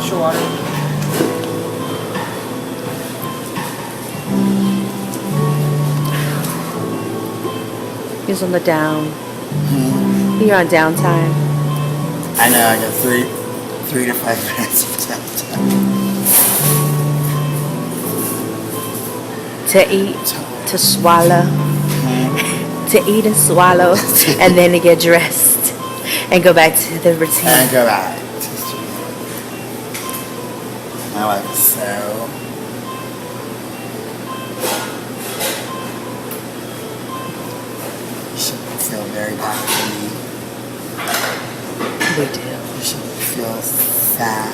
extra water. He's on the down. You're on downtime. I know, I got 3 to 5 minutes of downtime. To eat, to swallow, to eat and swallow, and then to get dressed and go back to the routine. And go back to street. My life is so... You should feel very bad for me. We do. You should feel sad.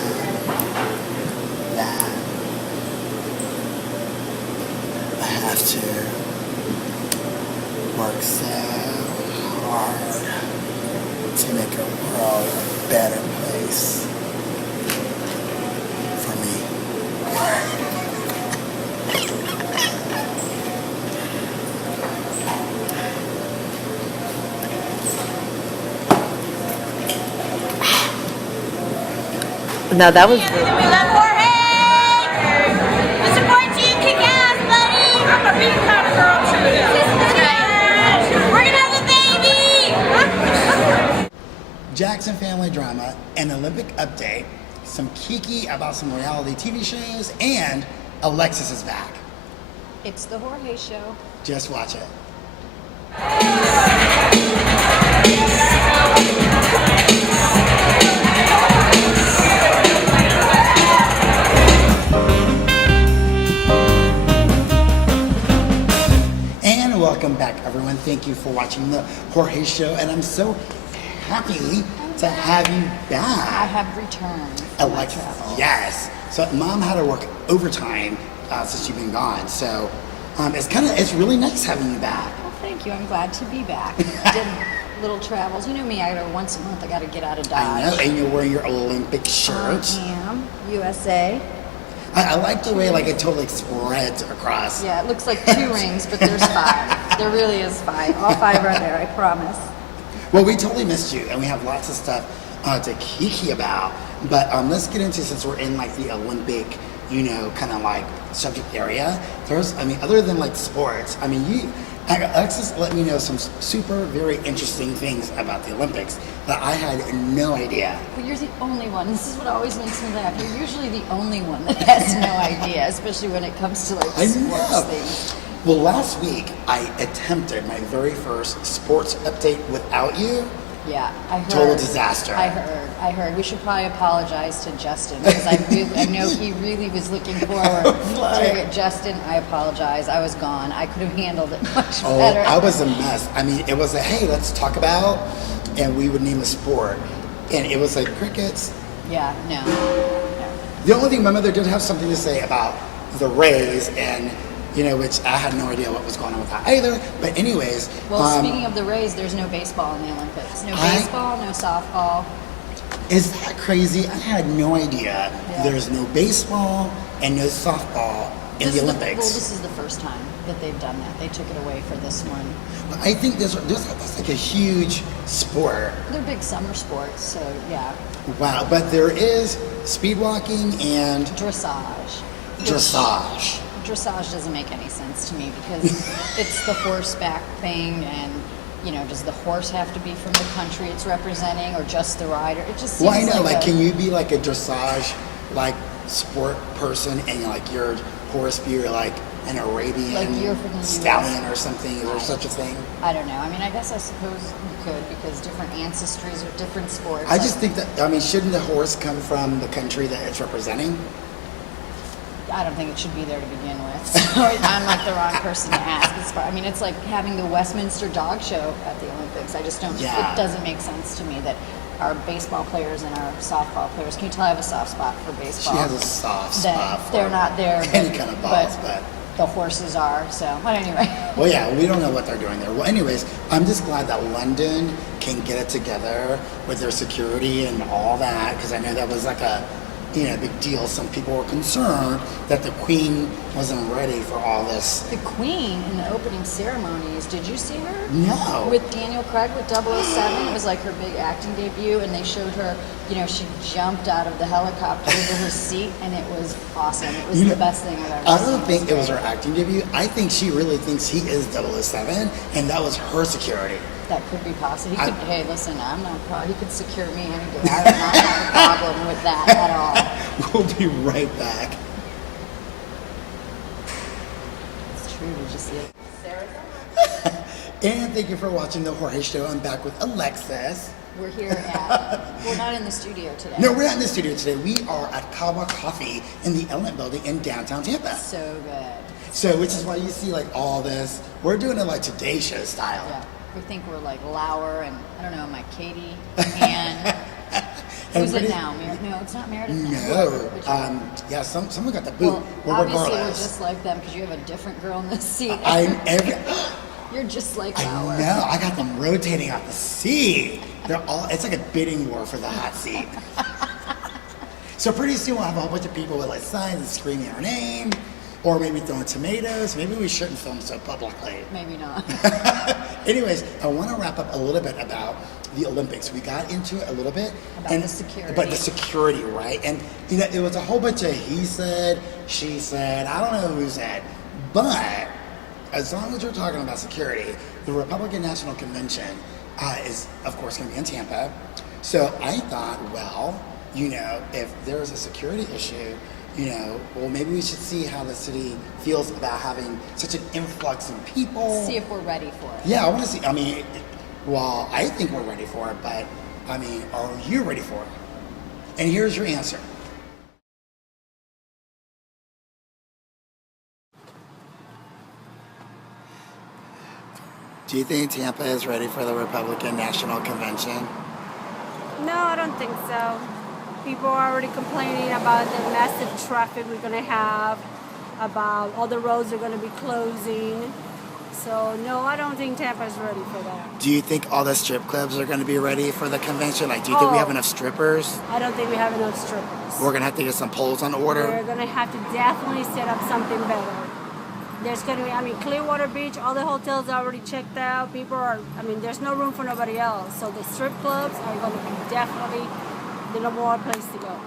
That I have to work so hard to make a world a better place for me. No, that was good. We love Jorge! We support you, kick ass, buddy! I'm a big kind of girl, too. We're gonna have a baby! Jackson family drama, an Olympic update, some kiki about some reality TV shows, and Alexis is back. It's the Jorge Show. Just watch it. And welcome back, everyone. Thank you for watching the Jorge Show, and I'm so happy to have you back. I have returned. Alexis, yes. So mom had to work overtime since you've been gone. So it's really nice having you back. Well, thank you. I'm glad to be back. Did little travels. You know me, I go once a month. I got to get out of Dodge. I know, and you're wearing your Olympic shirt. I am. USA. I like the way it totally spreads across. Yeah, it looks like 2 rings, but there's 5. There really is 5. All 5 are there, I promise. Well, we totally missed you, and we have lots of stuff to kiki about. But let's get into, since we're in the Olympic, subject area. Other than sports, Alexis let me know some super, very interesting things about the Olympics that I had no idea. But you're the only one. This is what always makes me laugh. You're usually the only one that has no idea, especially when it comes to sports things. Well, last week I attempted my very first sports update without you. Yeah, I heard. Total disaster. I heard. We should probably apologize to Justin because I know he really was looking forward to it. Justin, I apologize. I was gone. I could have handled it much better. I was a mess. It was hey, let's talk about, and we would name a sport, and it was crickets. Yeah, no. The only thing, my mother did have something to say about the Rays, and which I had no idea what was going on with that either. But anyways. Well, speaking of the Rays, there's no baseball in the Olympics. No baseball, no softball. Is that crazy? I had no idea. Yeah. There's no baseball and no softball in the Olympics. This is the first time that they've done that. They took it away for this one. But I think that's a huge sport. They're big summer sports, so yeah. Wow, but there is speed walking and dressage. Dressage doesn't make any sense to me because it's the horseback thing, and does the horse have to be from the country it's representing, or just the rider? It just seems I know. Can you be a dressage sport person, and your horse be an Arabian stallion or something? Is there such a thing? I don't know. I guess I suppose you could, because different ancestries are different sports. I just think that shouldn't the horse come from the country that it's representing? I don't think it should be there to begin with. So I'm the wrong person to ask. It's like having the Westminster Dog Show at the Olympics. I just don't. Yeah. It doesn't make sense to me that our baseball players and our softball players. Can you tell I have a soft spot for baseball? She has a soft spot. They're not there. Any kind of balls, but the horses are. So, but anyway. Well, yeah, we don't know what they're doing there. Well, anyways, I'm just glad that London can get it together with their security and all that, because I know that was big deal. Some people were concerned that the Queen wasn't ready for all this. The Queen in the opening ceremonies, did you see her? No. With Daniel Craig with 007. It was like her big acting debut, and they showed her, she jumped out of the helicopter into her seat, and it was awesome. It was the best thing I've ever seen. I don't think it was her acting debut. I think she really thinks he is 007, and that was her security. That could be possible. Hey, listen, I'm not he could secure me any day. I do not have a problem with that at all. We'll be right back. It's true. Did you see it? And thank you for watching the Jorge Show. I'm back with Alexis. We're here we're not in the studio today. No, we're not in the studio today. We are at Kawa Coffee in the Element Building in downtown Tampa. So good. So, which is why you see like all this. We're doing it like Today Show style. Yeah. We think we're like Lauer and, I don't know, am I Katie? And who's it now? No, it's not Meredith now. No. Yeah, someone got the boot. Well, obviously we're just like them because you have a different girl in the seat. You're just like Lauer. I know. I got them rotating out the seat. It's like a bidding war for the hot seat. So pretty soon we'll have a whole bunch of people with like signs and screaming our name. Or maybe throwing tomatoes. Maybe we shouldn't film so publicly. Maybe not. Anyways, I want to wrap up a little bit about the Olympics. We got into it a little bit. About the security. But the security, right? And, it was a whole bunch of he said, she said, I don't know who said. But as long as you're talking about security, the Republican National Convention is, of course, going to be in Tampa. So I thought, well, if there's a security issue, well, maybe we should see how the city feels about having such an influx of people. See if we're ready for it. Yeah, I want to see. I think we're ready for it, but, are you ready for it? And here's your answer. Do you think Tampa is ready for the Republican National Convention? No, I don't think so. People are already complaining about the massive traffic we're going to have, about all the roads are going to be closing. So, no, I don't think Tampa's ready for that. Do you think all the strip clubs are going to be ready for the convention? Do you think we have enough strippers? I don't think we have enough strippers. We're going to have to get some poles on order? We're going to have to definitely set up something better. There's going to be, Clearwater Beach, all the hotels are already checked out. People are, there's no room for nobody else. So the strip clubs are going to be definitely no more place to go.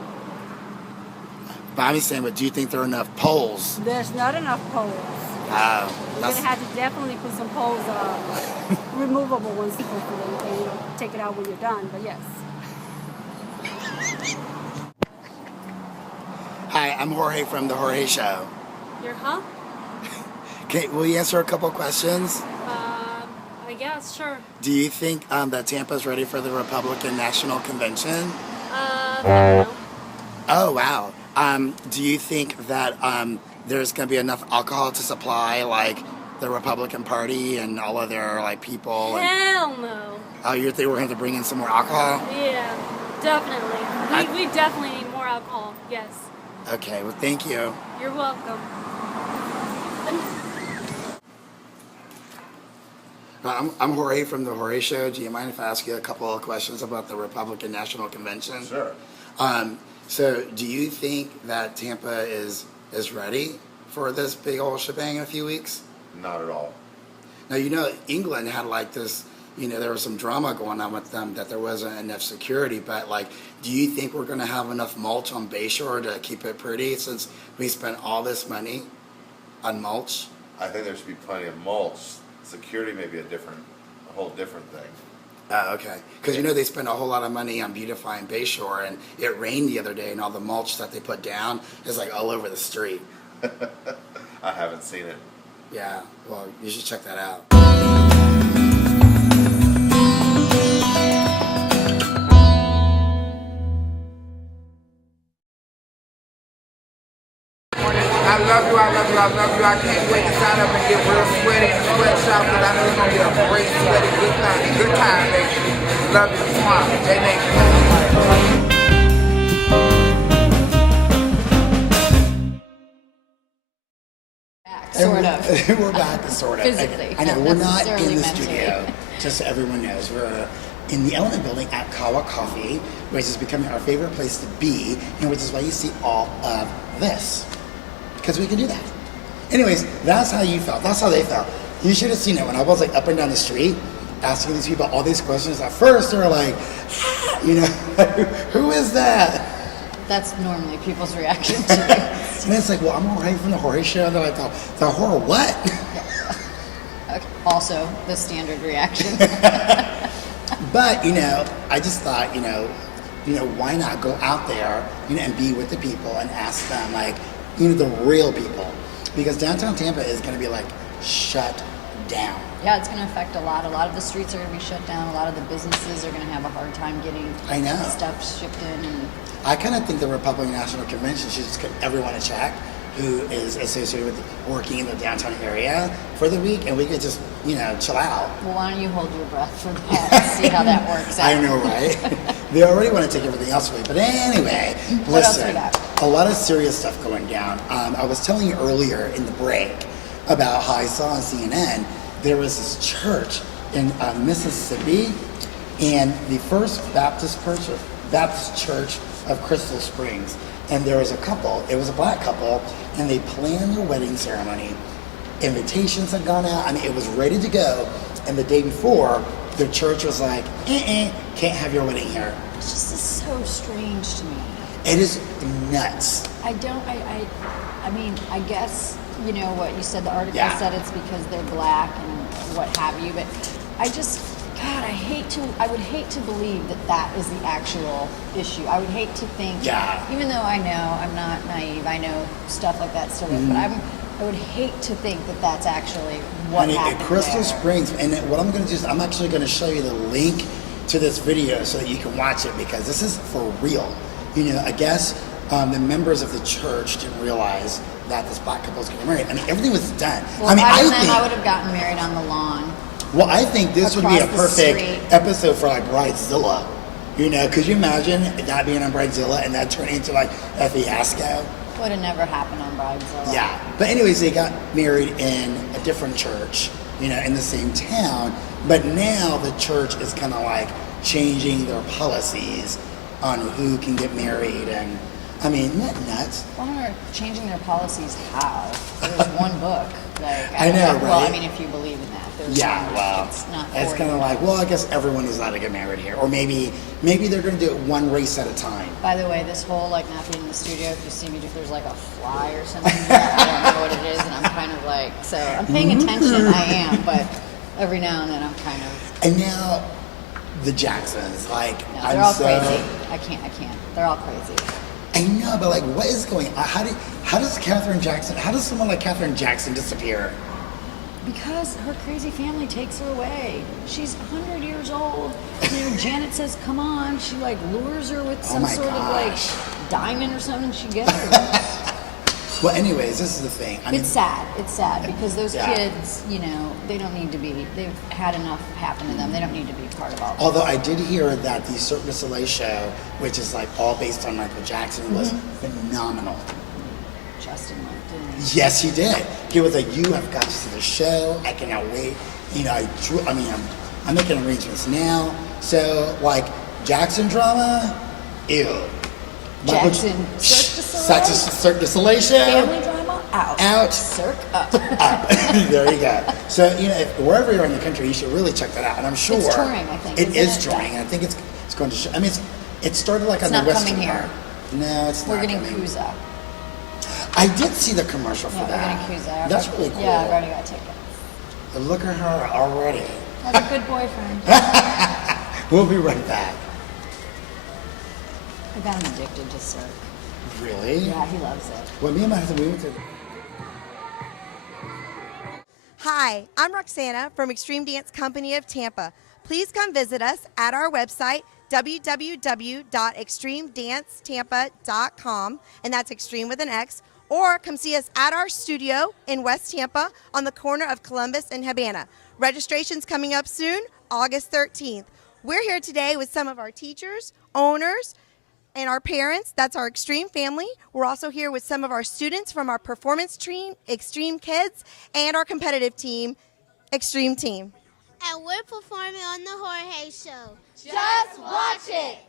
But I'm saying, do you think there are enough poles? There's not enough poles. We're going to have to definitely put some poles, removable ones, hopefully, and take it out when you're done, but yes. Hi, I'm Jorge from the Jorge Show. You're huh? Okay, will you answer a couple questions? I guess, sure. Do you think that Tampa's ready for the Republican National Convention? No. Oh, wow. Do you think that there's going to be enough alcohol to supply, the Republican Party and all of their, people? Hell no. Oh, you think we're going to have to bring in some more alcohol? Yeah, definitely. We definitely need more alcohol, yes. Okay, well, thank you. You're welcome. I'm Jorge from the Jorge Show. Do you mind if I ask you a couple of questions about the Republican National Convention? Sure. So, do you think that Tampa is ready for this big old shebang in a few weeks? Not at all. Now, England had this, there was some drama going on with them that there wasn't enough security, but do you think we're going to have enough mulch on Bayshore to keep it pretty since we spent all this money on mulch? I think there should be plenty of mulch. Security may be a whole different thing. Oh, okay. Because they spend a whole lot of money on beautifying Bayshore, and it rained the other day, and all the mulch that they put down is all over the street. I haven't seen it. Yeah, well, you should check that out. I love you, I love you, I love you. I can't wait to sign up and get real sweaty in the sweatshop because I know it's going to be a great, sweaty, good time, baby. Love you. Mwah. J-Nation. Sort of. We're back, sort of. Physically, I know, not we're not necessarily in the mentally. studio, just so everyone knows. in the Element Building at Kawa Coffee, which is becoming our favorite place to be, and which is why you see all of this. Because we can do that. Anyways, that's how you felt. That's how they felt. You should have seen it when I was like up and down the street asking these people all these questions. At first, they were like, you know, who is that? That's normally people's reaction to it. And it's like, well, I'm Jorge from the Jorge Show. And they're like, the horror what? Also, the standard reaction. But, you know, I just thought, you know, why not go out there, you know, and be with the people and ask them, like, you know, the real people. Because downtown Tampa is going to be, like, shut down. Yeah, it's going to affect a lot. A lot of the streets are going to be shut down. A lot of the businesses are going to have a hard time getting stuff shipped in. And I kind of think the Republican National Convention should just give everyone a check who is associated with working in the downtown area for the week, and we could just, you know, chill out. Well, why don't you hold your breath for that and see how that works out? I know, right? They already want to take everything else away. But anyway, What else we listen, got? a lot of serious stuff going down. I was telling you earlier in the break about how I saw on CNN there was this church in Mississippi, and the First Baptist Church of Crystal Springs. And there was a couple, it was a black couple, and they planned their wedding ceremony. Invitations had gone out, I mean, it was ready to go. And the day before, the church was like, can't have your wedding here. It's just so strange to me. It is nuts. I mean, I guess, you know what you said, the article said it's because they're black and what have you, but I just, God, I would hate to believe that that is the actual issue. I would hate to think, even though I know, I'm not naive, I know stuff like that still is, but I would hate to think that that's actually what happened at Crystal there. Springs, and what I'm going to do is I'm actually going to show you the link to this video so that you can watch it, because this is for real. You know, I guess the members of the church didn't realize that this black couple was getting married. I mean, everything was done. Well, I mean, I would have gotten married on the lawn. Well, I think this would be a Across the perfect street. episode for like Bridezilla. You know, could you imagine that being on Bridezilla and that turning into like a fiasco? Would have never happened on Bridezilla. Yeah. But anyways, they got married in a different church, you know, in the same town. But now the church is kind of like changing their policies on who can get married. And I mean, isn't that nuts? Well, they're changing their policies how? There's one book. Like, I know, right? Well, I mean, if you believe in that. There's one, Well, it's kind of like, well, I guess everyone is allowed to get married here. Or maybe they're going to do it one race at a time. By the way, this whole, like, not being in the studio, if you see me, if there's, like, a fly or something, I don't know what it is, and I'm kind of like, so I'm paying attention, I am, but every now and then I'm kind of... And now, the Jacksons, like, No, they're all crazy. I can't. They're all crazy. I know, but like, what is going on? How does someone like Catherine Jackson disappear? Because her crazy family takes her away. She's 100 years old. You know, Janet says, come on. She, like, lures her with some sort of, like, diamond or something. She gets her. Well, anyways, this is the thing. I mean, It's sad because those kids, you know, they don't need to be, they've had enough happen to them. They don't need to be part of all this. although I did hear that the Cirque du Soleil show, which is like all based on Michael Jackson, was phenomenal. Justin went, didn't he? Yes, he did. He was like, "You have got to see the show. I cannot wait." You know, I'm making arrangements now. So, like, Jackson drama, ew. Jackson, Cirque du Soleil show. Family drama, out. Out. Cirque, up. Up. There you go. So, you know, wherever you're in the country, you should really check that out. And I'm sure It's touring, I think. It is isn't touring. I think it's going to show. I mean, it started like on the not western coming here. part. No, it's We're not getting coming. Kuza. I did see the commercial for Yeah, that. we're getting Kuza. That's really cool. Yeah, I've already got tickets. Look at her already. That's a good boyfriend. We'll be right back. I got him addicted to Cirque. Really? Yeah, he loves it. Well, me and my husband, we went to... Hi, I'm Roxana from Xtreme Dance Company of Tampa. Please come visit us at our website, www.xtremedancetampa.com, and that's Xtreme with an X, or come see us at our studio in West Tampa on the corner of Columbus and Habana. Registration's coming up soon, August 13th. We're here today with some of our teachers, owners, and our parents. That's our Xtreme family. We're also here with some of our students from our performance team, Xtreme Kids, and our competitive team, Xtreme Team. and we're performing on the Jorge Show. Just watch it.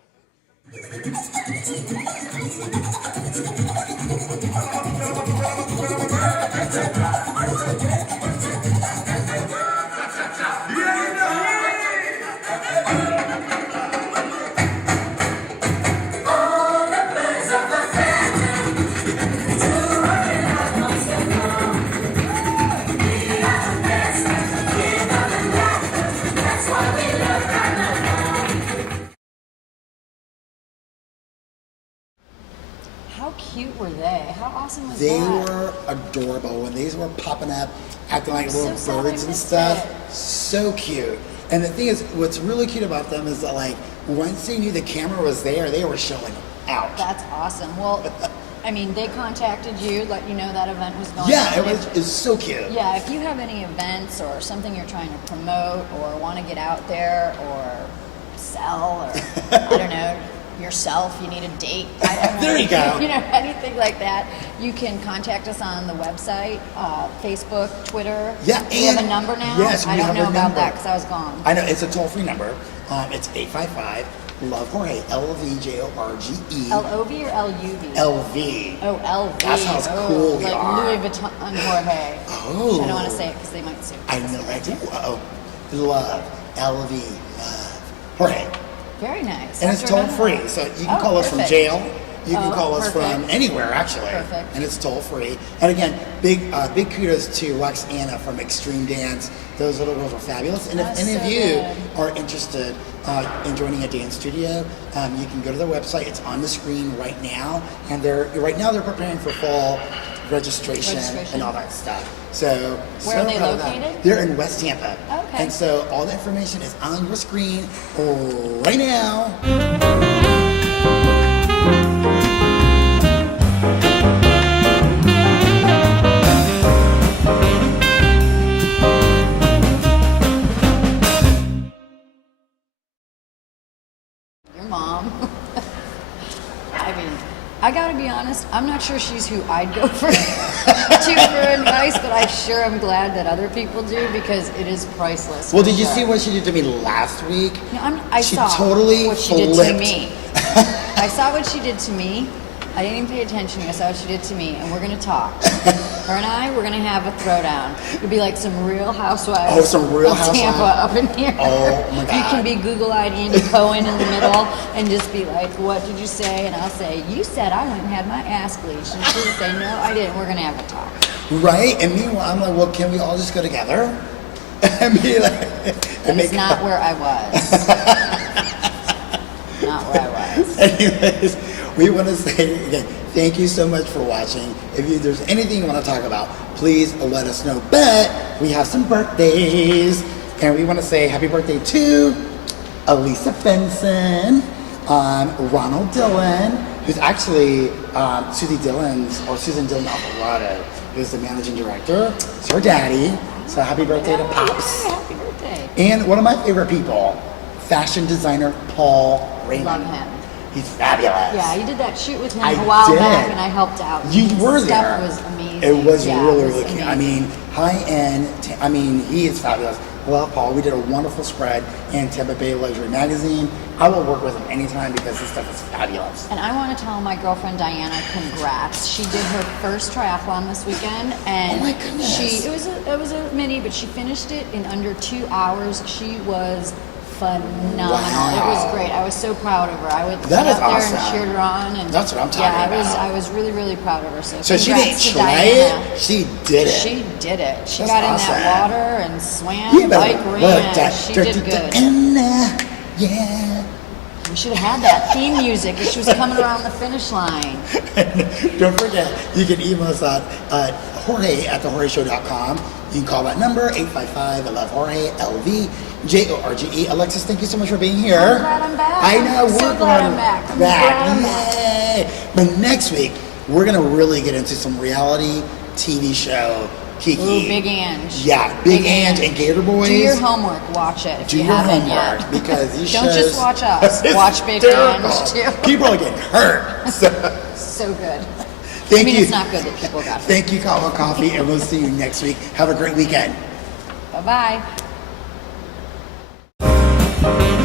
How cute were they? How awesome was They that? were adorable when these were popping up, acting like I'm little so sad I birds and missed stuff. it. So cute. And the thing is, what's really cute about them is that, like, once they knew the camera was there, they were showing out. That's awesome. Well, I mean, they contacted you, let you know that event was going on. Yeah, it's so cute. Yeah, if you have any events or something you're trying to promote or want to get out there or sell or, I don't know, yourself, you need a date. I don't know. There you go. You know, anything like that, you can contact us on the website, Facebook, Twitter. Yeah, Do you have a and- number now? yes, I we don't have know a about number. that because I was gone. I know, it's a toll-free number. It's 855-LOVE-JORGE, LVJORGE. L-O-V or L-U-V? LV. Oh, L-V. That's how cool we like are. Louis Vuitton Jorge. Oh. I don't want to say it because they might sue. I know, I do. Uh-oh. Love. LV. Love. Jorge. Very nice. And it's After another toll-free, one. so you can Oh, call us from perfect. jail. You can Oh, call us from perfect. anywhere, actually. Perfect. And it's toll-free. And again, big kudos to Lex Anna from Xtreme Dance. Those little girls are fabulous. And if That's any of so you good. are interested in joining a dance studio, you can go to their website. It's on the screen right now. And they're preparing for fall registration and all that stuff. So, Where are they proud of them. located? They're in West Tampa. Okay. And so all the information is on your screen right now. Your mom. I mean, I gotta be honest, I'm not sure she's who I'd go for for advice, but I sure am glad that other people do because it is priceless. Well, for did you sure. see what she did to me last week? No, I She saw totally what she did to flipped. me. I saw what she did to me. I didn't even pay attention. I saw what she did to me, and we're gonna talk. Her and I, we're gonna have a throwdown. It'll be like some Real Housewives. Oh, some Real of Tampa Housewives. up in here. Oh, my You God. can be Google-eyed Andy Cohen in the middle, and just be like, "What did you say?" And I'll say, "You said I went and had my ass bleached," and she'll say, "No, I didn't." We're gonna have a talk. Right? And meanwhile, I'm like, well, can we all just go together? And be like, and That's not where I was. Not where I was. Anyways, we want to say again, thank you so much for watching. If there's anything you want to talk about, please let us know. But we have some birthdays, and we want to say happy birthday to Elisa Benson, Ronald Dillon, who's actually Susan Dillon Alvarado, who's the managing director. It's her daddy. So happy birthday to Pops. Happy birthday. And one of my favorite people, fashion designer Paul Raymond. Love him. He's fabulous. Yeah, you did that shoot with him I a while did. back, and I helped out. You His were stuff there. was amazing. It was Yeah, really, it was really cute. I amazing. mean, high end. I mean, he is fabulous. I love Paul. We did a wonderful spread in Tampa Bay Luxury Magazine. I will work with him anytime because his stuff is fabulous. And I want to tell my girlfriend Diana congrats. She did her first triathlon this weekend, and Oh my goodness. it was a mini, but she finished it in under 2 hours. She was phenomenal. Wow. It was great. I was so proud of her. I went That is out there awesome. and cheered her on, and That's what I'm talking about. I was really, really proud of her. So she didn't congrats to try Diana. it. She did it. She did it. She That's got in awesome. that water and swam, You better bike work ran. that. She did good. Yeah. We should have had that theme music as she was coming around the finish line. Don't forget, you can email us at Jorge@thejorgeshow.com. You can call that number, 855-I-LOVE-JORGE, LVJORGE. Alexis, thank you so much for being here. I'm glad I'm back. I know, I'm so we're glad glad I'm back. I'm glad I'm back. Yay! But next week, we're going to really get into some reality TV show, Kiki. Ooh, Big Ange. Yeah, Big Ange and Gator Boys. Do your homework. Watch it if Do you your haven't homework yet. because these Don't shows just watch us. Watch Big hysterical. Ange too. People are getting hurt. So, So good. thank I mean, you. it's not good that people got hurt. Thank you, Kava Coffee, and we'll see you next week. Have a great weekend. Bye bye. Bye.